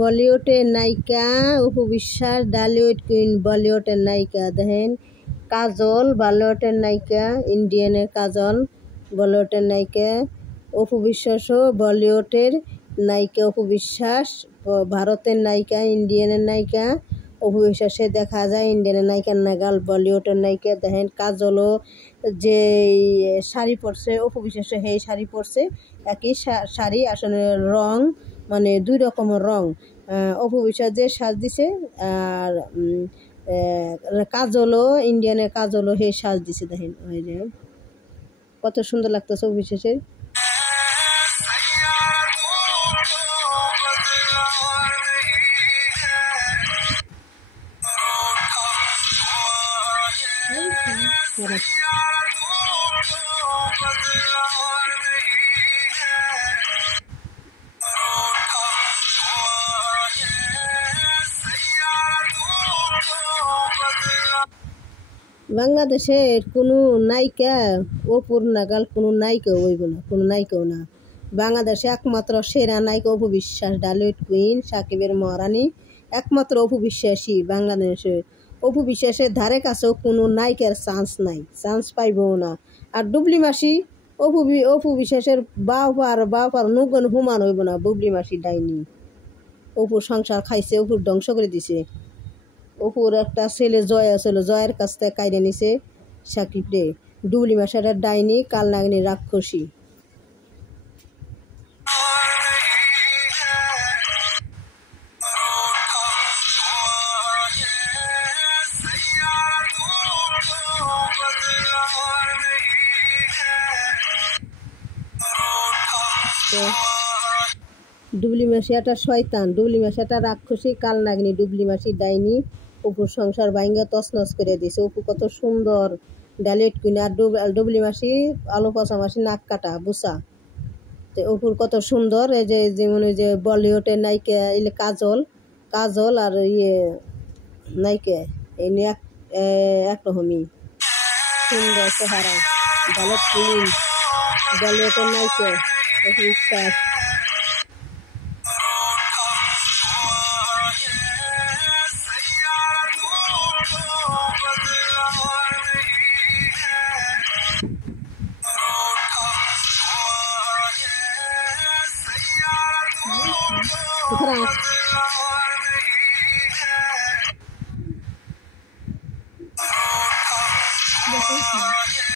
বলিউডের নায়িকা অপু বিশ্বাস, ঢালিউড কুইন বলিউডের নায়িকা। দেখেন কাজল বলিউডের নায়িকা, ইন্ডিয়ানের কাজল বলিউডের নায়িকা। অপু বিশ্বাসও বলিউডের নায়িকা। অপু বিশ্বাস ভারতের নায়িকা, ইন্ডিয়ানের নায়িকা। অপু বিশ্বাসে দেখা যায় ইন্ডিয়ানের নায়িকার নাগাল বলিউডের নায়িকা। দেখেন কাজলও যে শাড়ি পরছে, অপু বিশ্বাসে সেই শাড়ি পরছে, একই শাড়ি, আসলে রং মানে দুই রকমের রং। অপু বিশ্বাস যে সাজ দিছে আর কাজলও ইন্ডিয়ানের কাজলও সেই সাজ দিছে। দেখেন ওই যে কত সুন্দর লাগতেছে অপু বিশ্বাসের। বাংলাদেশের কোনো নায়িকা অপুর নাগাল কোনো নায়িকাও হইব না, কোনো নায়িকাও না। বাংলাদেশে একমাত্র সেরা নায়িকা অপু বিশ্বাস, ঢালিউড কুইন সাকিবের মহারানী একমাত্র অপু বিশ্বাসই বাংলাদেশে। অপু বিশ্বাসের ধারে কাছেও কোনো নায়িকার চান্স নাই, চান্স পাইবও না। আর ডুবলি মাসি অপু বিশ্বাসের বাউ পার নগন হুমান হইব না। বুবলি মাসি ডাইনি অপুর সংসার খাইছে, অপুর ধ্বংস করে দিছে। অপুর একটা ছেলে জয় ছিল, জয়ের কাছ থেকে কাইরে নিছে সাকিব রে। ডুবলি মাসাটা ডাইনি, কাল নাগিনী রাক্ষসী। ডুবলি মাসি একটা শয়তান, ডুবলি মাসি একটা রাক্ষসী, কাল নাগিনী ডুবলি মাসি ডাইনি। অপুর সংসার ভাঙ্গা তছনছ করে দিছে। অপু কত সুন্দর ঢালিউড কুইন, আর ডুবলি মাসি আলু পচা মাসি নাক কাটা বুসা। তো অপুর কত সুন্দর। এই যে যেমন ওই যে বলিউডের নায়িকা এলে কাজল আর নায়িকা এই নিয়ে একরকমই সুন্দর চেহারা। ঢালিউড কুইন বলিউডের নায়িকা অপু বিশ্বাস।